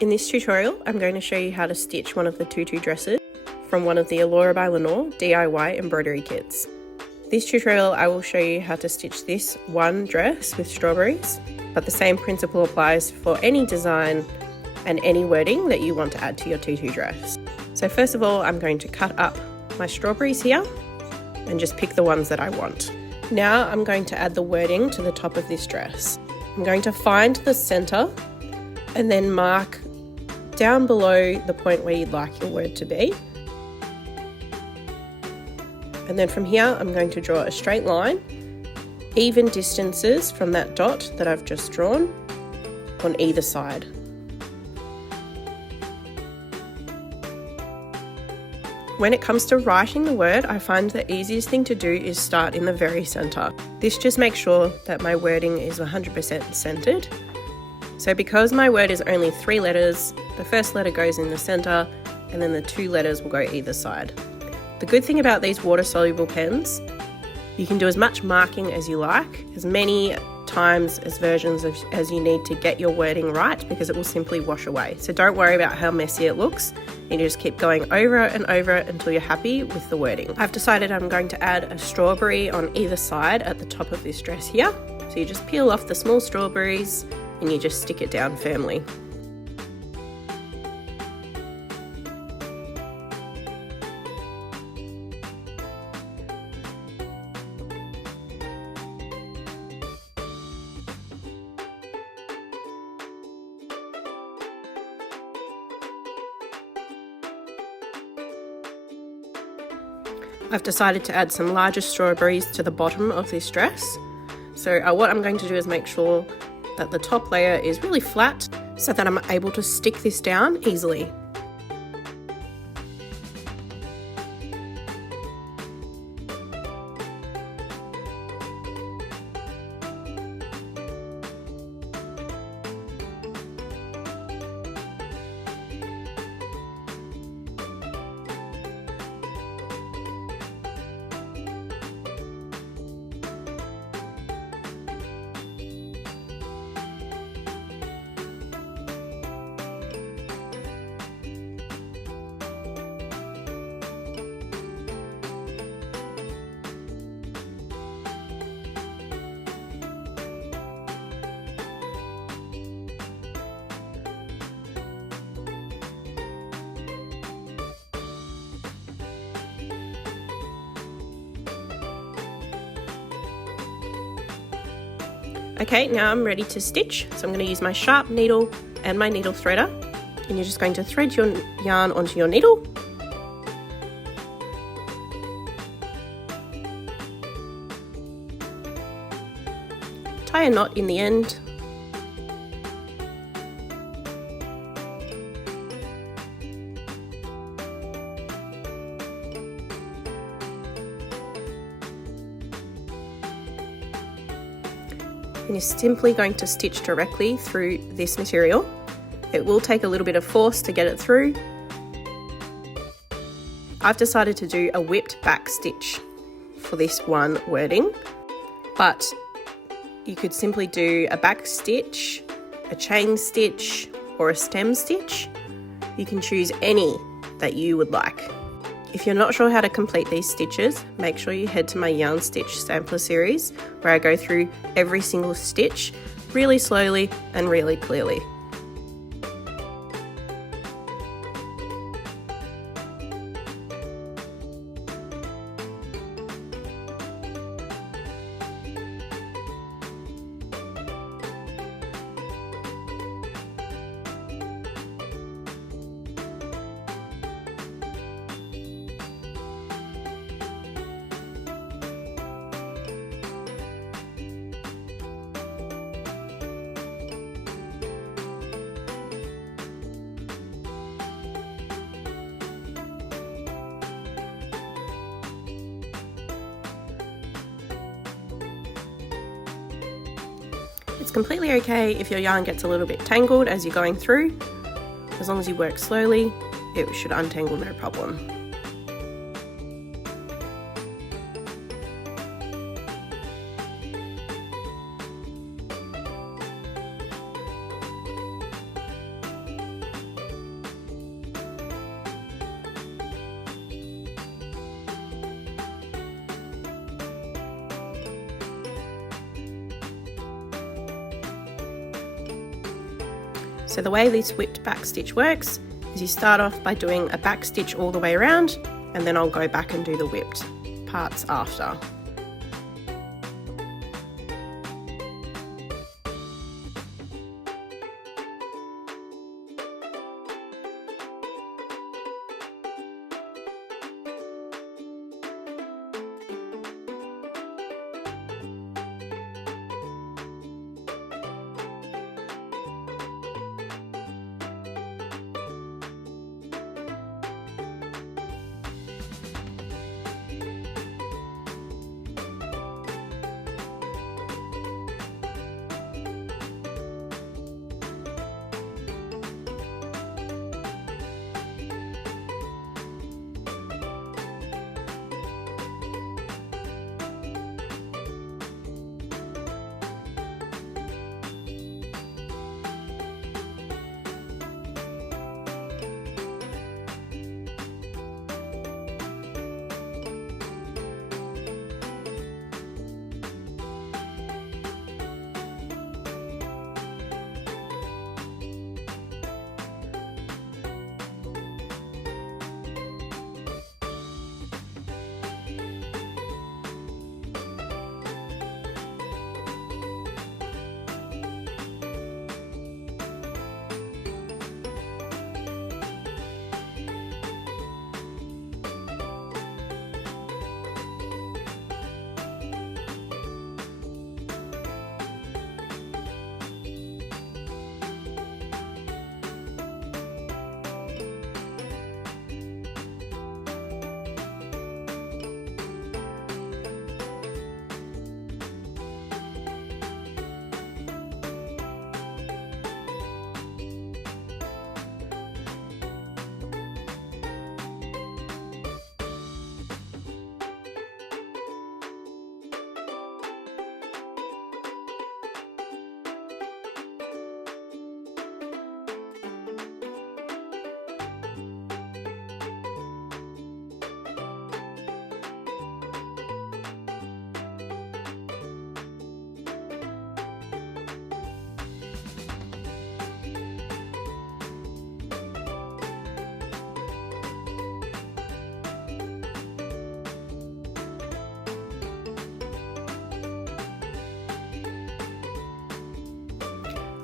In this tutorial, I'm going to show you how to stitch one of the tutu dresses from one of the Elora By Lenore DIY embroidery kits. This tutorial, I will show you how to stitch this one dress with strawberries, but the same principle applies for any design and any wording that you want to add to your tutu dress. So first of all, I'm going to cut up my strawberries here and just pick the ones that I want. Now I'm going to add the wording to the top of this dress. I'm going to find the center and then mark down below the point where you'd like your word to be. And then from here, I'm going to draw a straight line, even distances from that dot that I've just drawn on either side. When it comes to writing the word, I find the easiest thing to do is start in the very center. This just makes sure that my wording is 100% centered. So because my word is only 3 letters, the first letter goes in the center and then the 2 letters will go either side. The good thing about these water-soluble pens, you can do as much marking as you like, as many times as versions as you need to get your wording right, because it will simply wash away. So don't worry about how messy it looks. You just keep going over and over until you're happy with the wording. I've decided I'm going to add a strawberry on either side at the top of this dress here. So you just peel off the small strawberries and you just stick it down firmly. I've decided to add some larger strawberries to the bottom of this dress. So what I'm going to do is make sure that the top layer is really flat so that I'm able to stick this down easily. Okay, now I'm ready to stitch. So I'm going to use my sharp needle and my needle threader. And you're just going to thread your yarn onto your needle. Tie a knot in the end. And you're simply going to stitch directly through this material. It will take a little bit of force to get it through. I've decided to do a whipped back stitch for this one wording, but you could simply do a back stitch, a chain stitch, or a stem stitch. You can choose any that you would like. If you're not sure how to complete these stitches, make sure you head to my yarn stitch sampler series where I go through every single stitch really slowly and really clearly. It's completely okay if your yarn gets a little bit tangled as you're going through. As long as you work slowly, it should untangle no problem. So the way this whipped back stitch works is you start off by doing a back stitch all the way around, and then I'll go back and do the whipped parts after.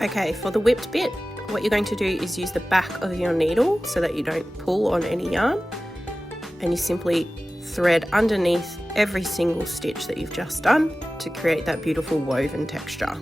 Okay, for the whipped bit, what you're going to do is use the back of your needle so that you don't pull on any yarn, and you simply thread underneath every single stitch that you've just done to create that beautiful woven texture.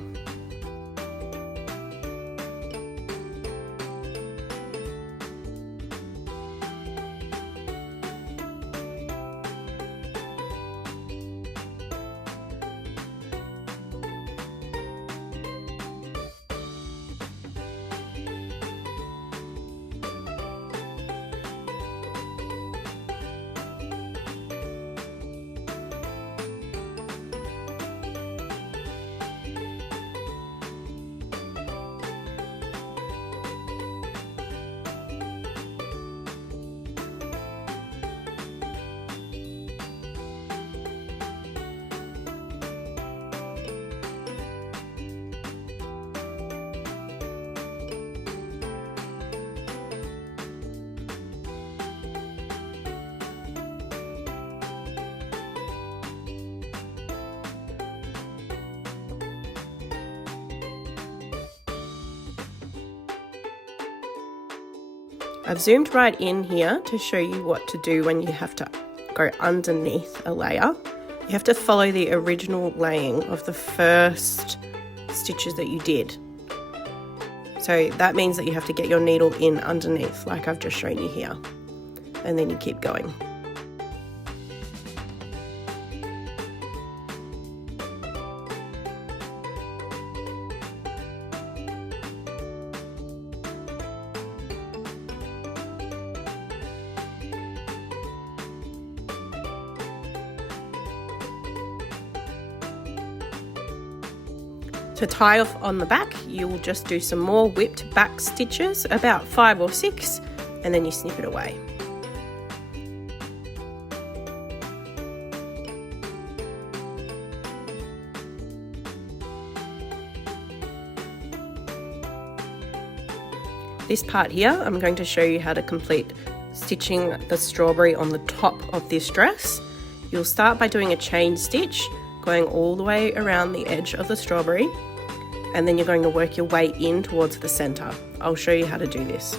I've zoomed right in here to show you what to do when you have to go underneath a layer. You have to follow the original laying of the first stitches that you did. So that means that you have to get your needle in underneath, like I've just shown you here, and then you keep going. To tie off on the back, you will just do some more whipped back stitches, about 5 or 6, and then you snip it away. This part here, I'm going to show you how to complete stitching the strawberry on the top of this dress. You'll start by doing a chain stitch, going all the way around the edge of the strawberry, and then you're going to work your way in towards the center. I'll show you how to do this.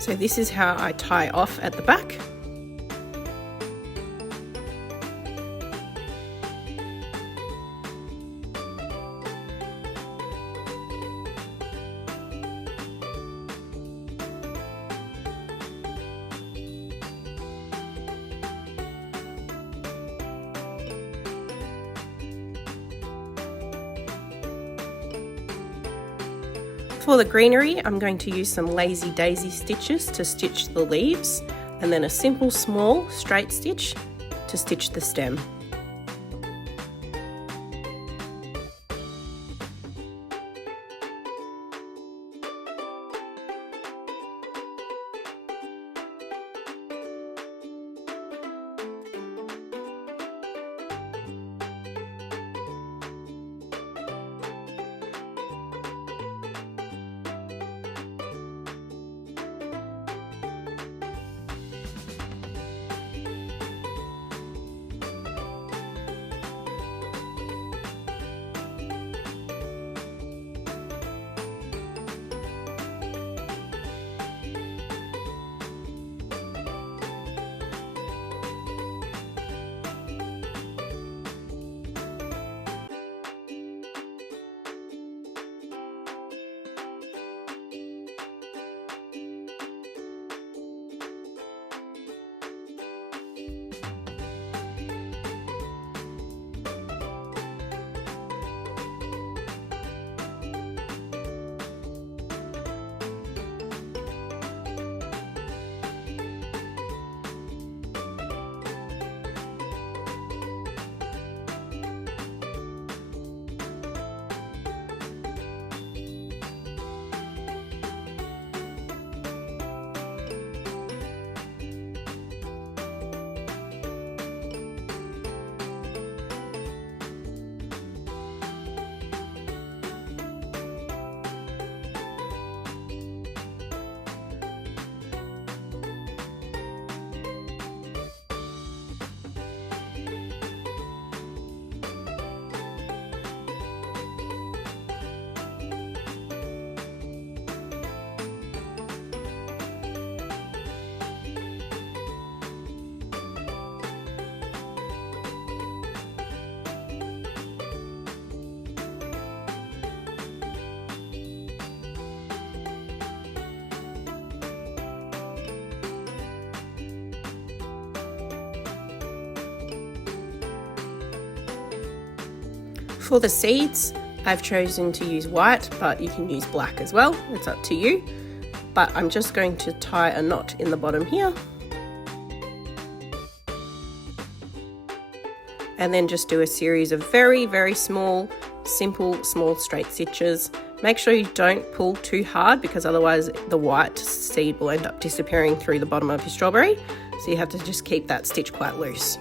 So this is how I tie off at the back. For the greenery, I'm going to use some lazy daisy stitches to stitch the leaves, and then a simple small straight stitch to stitch the stem. For the seeds, I've chosen to use white, but you can use black as well. It's up to you. But I'm just going to tie a knot in the bottom here. And then just do a series of very, very small, simple, small straight stitches. Make sure you don't pull too hard because otherwise the white seed will end up disappearing through the bottom of your strawberry. So you have to just keep that stitch quite loose.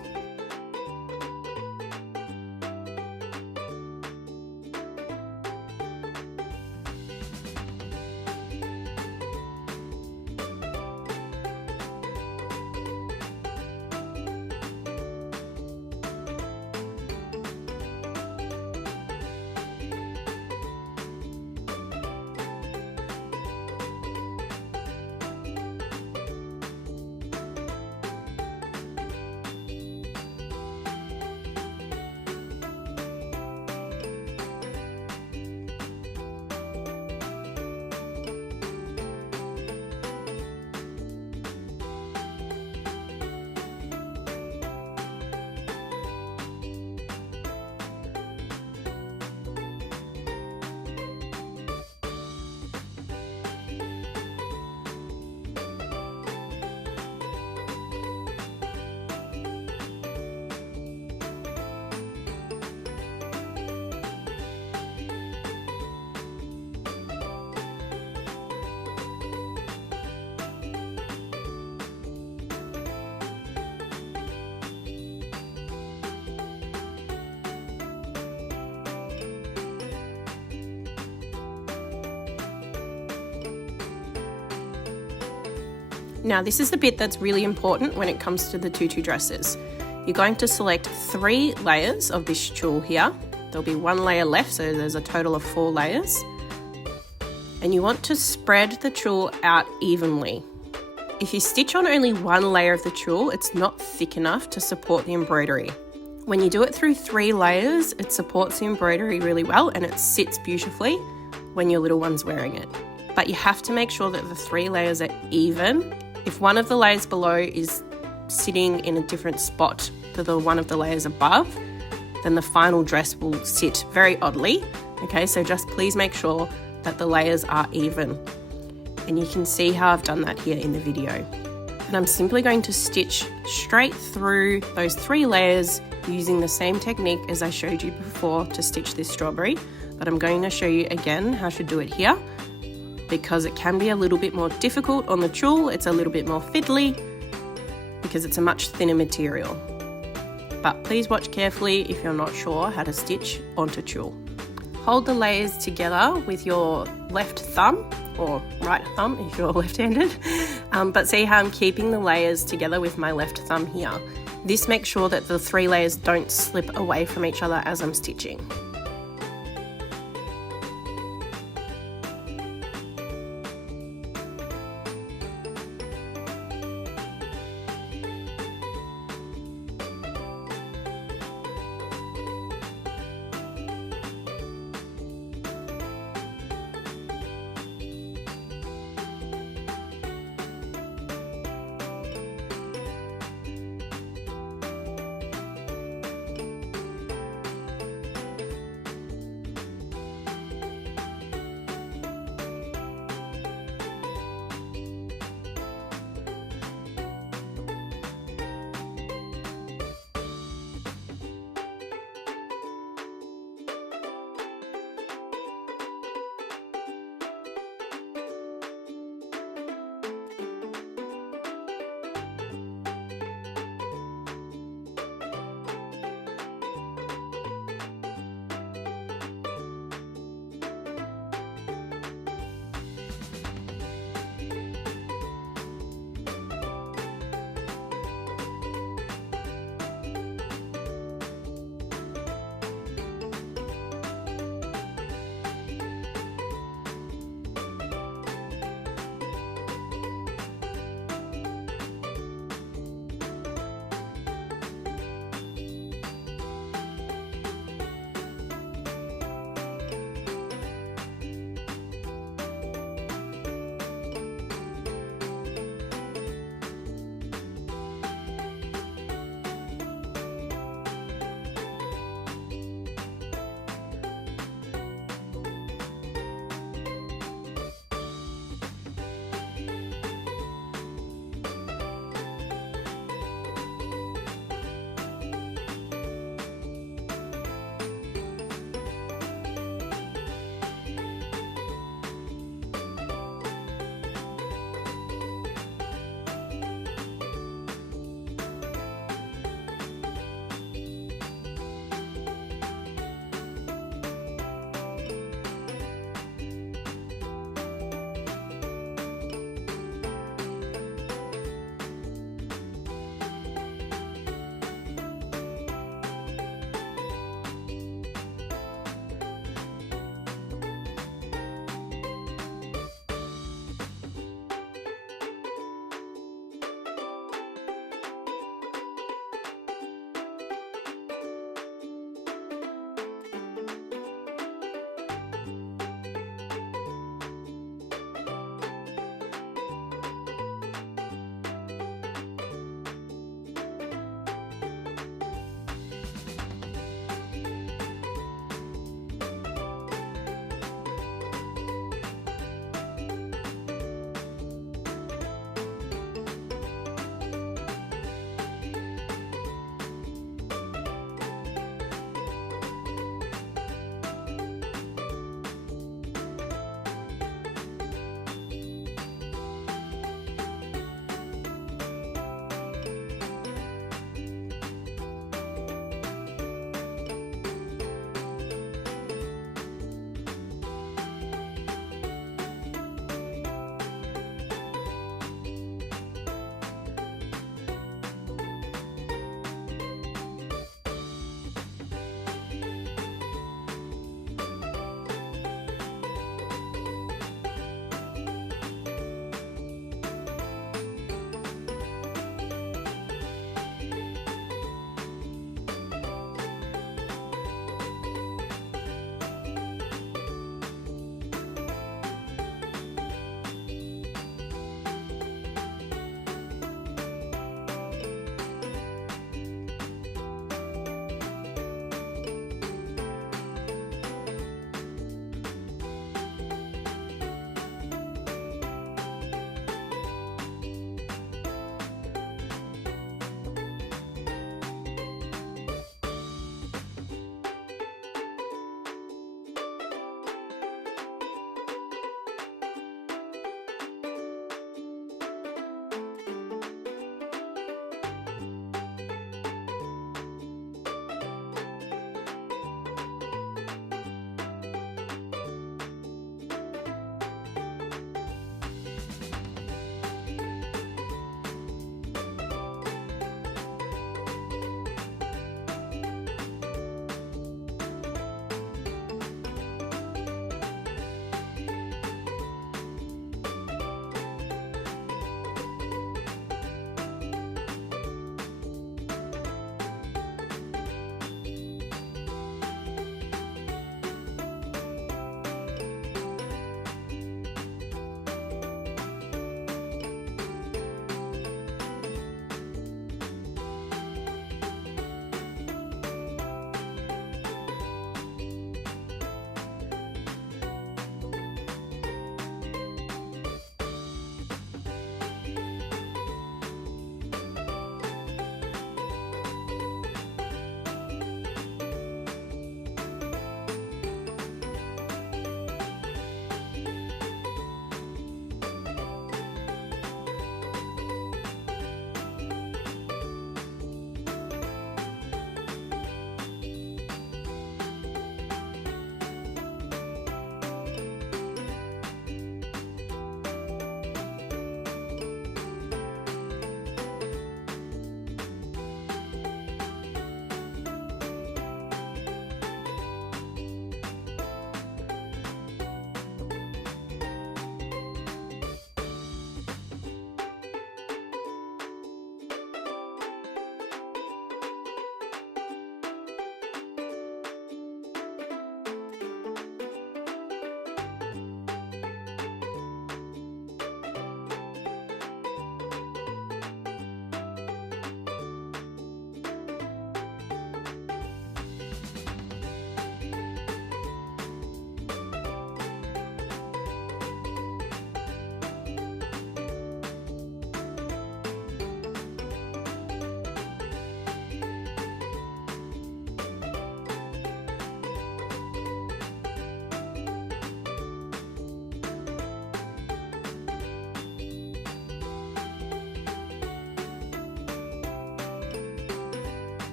Now this is the bit that's really important when it comes to the tutu dresses. You're going to select 3 layers of this tulle here. There'll be 1 layer left, so there's a total of 4 layers. And you want to spread the tulle out evenly. If you stitch on only 1 layer of the tulle, it's not thick enough to support the embroidery. When you do it through 3 layers, it supports the embroidery really well and it sits beautifully when your little one's wearing it. But you have to make sure that the 3 layers are even. If one of the layers below is sitting in a different spot to the one of the layers above, then the final dress will sit very oddly. Okay, so just please make sure that the layers are even. And you can see how I've done that here in the video. And I'm simply going to stitch straight through those 3 layers using the same technique as I showed you before to stitch this strawberry. But I'm going to show you again how to do it here, because it can be a little bit more difficult on the tulle. It's a little bit more fiddly because it's a much thinner material. But please watch carefully if you're not sure how to stitch onto tulle. Hold the layers together with your left thumb, or right thumb if you're left-handed, but see how I'm keeping the layers together with my left thumb here. This makes sure that the 3 layers don't slip away from each other as I'm stitching.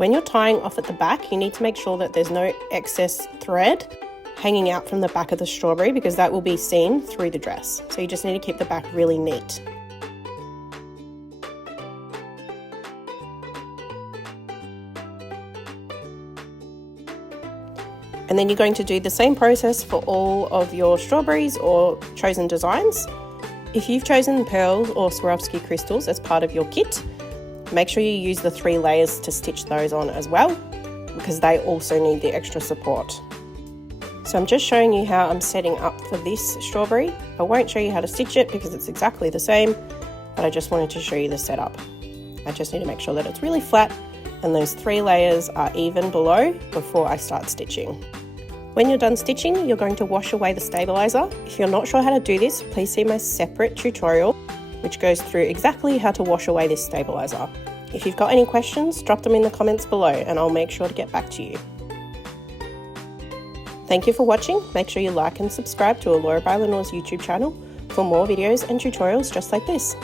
When you're tying off at the back, you need to make sure that there's no excess thread hanging out from the back of the strawberry, because that will be seen through the dress. So you just need to keep the back really neat. And then you're going to do the same process for all of your strawberries or chosen designs. If you've chosen pearls or Swarovski crystals as part of your kit, make sure you use the 3 layers to stitch those on as well, because they also need the extra support. So I'm just showing you how I'm setting up for this strawberry. I won't show you how to stitch it because it's exactly the same, but I just wanted to show you the setup. I just need to make sure that it's really flat and those 3 layers are even below before I start stitching. When you're done stitching, you're going to wash away the stabilizer. If you're not sure how to do this, please see my separate tutorial, which goes through exactly how to wash away this stabilizer. If you've got any questions, drop them in the comments below and I'll make sure to get back to you. Thank you for watching. Make sure you like and subscribe to Elora By Lenore's YouTube channel for more videos and tutorials just like this.